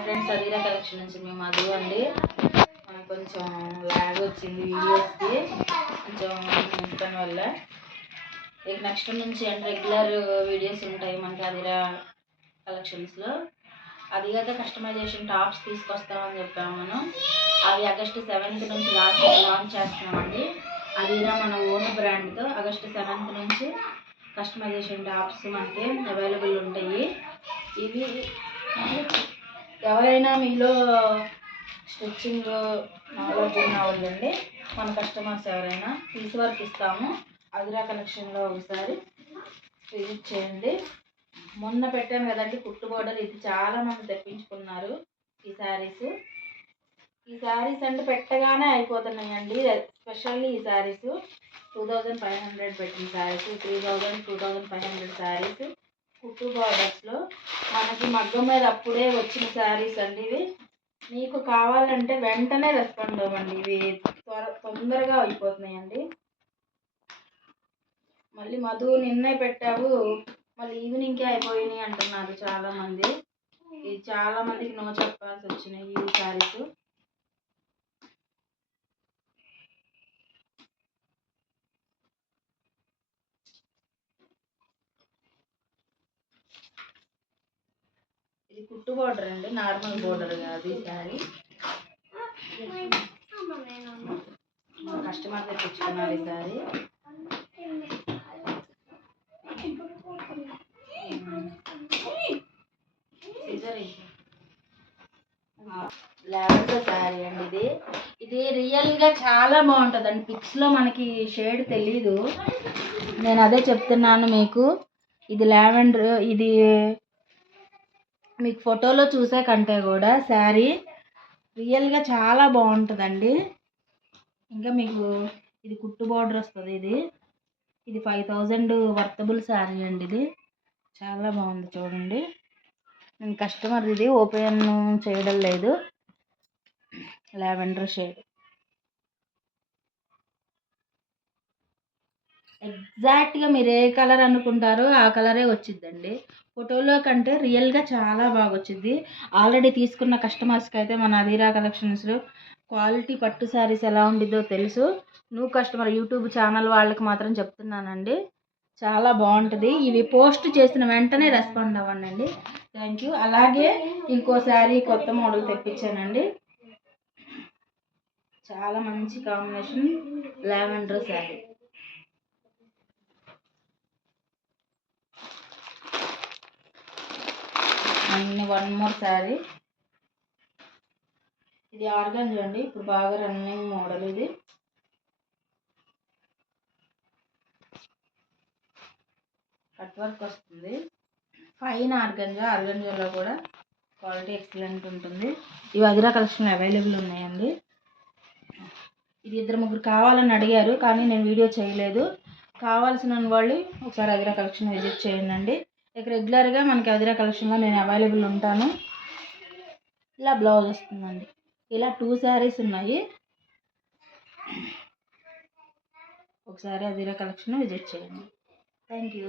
Friends, అదిరా collection నుంచి మేము అది అండి. మనకు కొంచెం లాగ్ వచ్చింది వీడియోస్కి, కొంచెం పని వల్ల. ఇక నెక్స్ట్ నుంచి అండ్ రెగ్యులర్ వీడియోస్ ఉంటాయి మనకి అదిరా కలెక్షన్స్లో. అది కాక కస్టమైజేషన్ టాప్స్ తీసుకొస్తామని చెప్పాము మనం. అవి ఆగస్టు 7th నుంచి లాంచ్ చేస్తున్నామండి. అదిరా మన ఓన్ బ్రాండ్తో ఆగస్టు 7th నుంచి కస్టమైజేషన్ టాప్స్ మనకి అవైలబుల్ ఉంటాయి. ఇవి ఎవరైనా మీలో స్టిచ్చింగ్ నాలెడ్జ్ ఉన్న వాళ్ళండి, మన కస్టమర్స్ ఎవరైనా పీస్ వర్క్ ఇస్తాము. అదిరా కలెక్షన్లో ఒకసారి విజిట్ చేయండి. మొన్న పెట్టాను కదండి కుట్టు బోర్డర్, ఇది చాలా మంది తెప్పించుకున్నారు. ఈ శారీస్ అంటే పెట్టగానే అయిపోతున్నాయండి. ఎస్పెషల్లీ ఈ శారీస్ 2500 పెట్టిన శారీస్, 3000, 2500 శారీస్ కుట్టు బార్డర్స్లో మనకి మగ్గం మీద అప్పుడే వచ్చిన శారీస్ అండి. ఇవి మీకు కావాలంటే వెంటనే రెస్పాండ్ అవ్వండి. ఇవి తొందరగా అయిపోతున్నాయండి. మళ్ళీ మధు నిన్నే పెట్టావు, మళ్ళీ ఈవినింగ్కే అయిపోయినాయి అంటున్నారు చాలామంది. ఇది చాలామందికి నో చెప్పాల్సి వచ్చినాయి ఈ శారీస్. ఇది కుట్టు బోర్డర్ అండి, నార్మల్ బోర్డర్ కాదు ఈ శారీ. కస్టమర్ తెప్పించుకున్నారు ఈ శారీ. లావెండర్ శారీ అండి. ఇది రియల్గా చాలా బాగుంటుందండి. పిక్స్లో మనకి షేడ్ తెలీదు, నేను అదే చెప్తున్నాను మీకు. ఇది లావెండర్, ఇది మీకు ఫోటోలో చూసే కంటే కూడా శారీ రియల్గా చాలా బాగుంటుందండి. ఇంకా మీకు ఇది కుట్టు బార్డర్ వస్తుంది. ఇది 5000 వర్తబుల్ శారీ అండి. ఇది చాలా బాగుంది చూడండి. నేను కస్టమర్ ఇది ఓపెన్ చేయడం లేదు. లావెండర్ షేడ్ ఎగ్జాక్ట్గా మీరు ఏ కలర్ అనుకుంటారో ఆ కలరే వచ్చిద్దండి. ఫోటోలో కంటే రియల్గా చాలా బాగా వచ్చింది. ఆల్రెడీ తీసుకున్న కస్టమర్స్కి అయితే మన అదిరా కలెక్షన్స్లో క్వాలిటీ పట్టు శారీస్ ఎలా ఉండిద్దో తెలుసు. న్యూ కస్టమర్ యూట్యూబ్ ఛానల్ వాళ్ళకి మాత్రం చెప్తున్నానండి, చాలా బాగుంటుంది. ఇవి పోస్ట్ చేసిన వెంటనే రెస్పాండ్ అవ్వండి. Thank you. అలాగే ఇంకో శారీ కొత్త మోడల్ తెప్పించానండి, చాలా మంచి కాంబినేషన్ లావెండర్ శారీ. అన్ని వన్ మోర్ శారీ. ఇది ఆర్గంజా అండి, ఇప్పుడు బాగా రన్నింగ్ మోడల్. ఇది కట్ వర్క్ వస్తుంది, ఫైన్ ఆర్గంజాలో కూడా క్వాలిటీ ఎక్సలెంట్ ఉంటుంది. ఇవి అదిరా కలెక్షన్ అవైలబుల్ ఉన్నాయండి. ఇది 2-3 కావాలని అడిగారు, కానీ నేను వీడియో చేయలేదు. కావాల్సిన వాళ్ళు ఒకసారి అదిరా కలెక్షన్ విజిట్ చేయండి. ఇక రెగ్యులర్గా మనకి అదిరా కలెక్షన్లో నేను అవైలబుల్ ఉంటాను. ఇలా బ్లౌజ్ వస్తుందండి. ఇలా 2 శారీస్ ఉన్నాయి. ఒకసారి అదిరా కలెక్షన్ విజిట్ చేయండి. Thank you.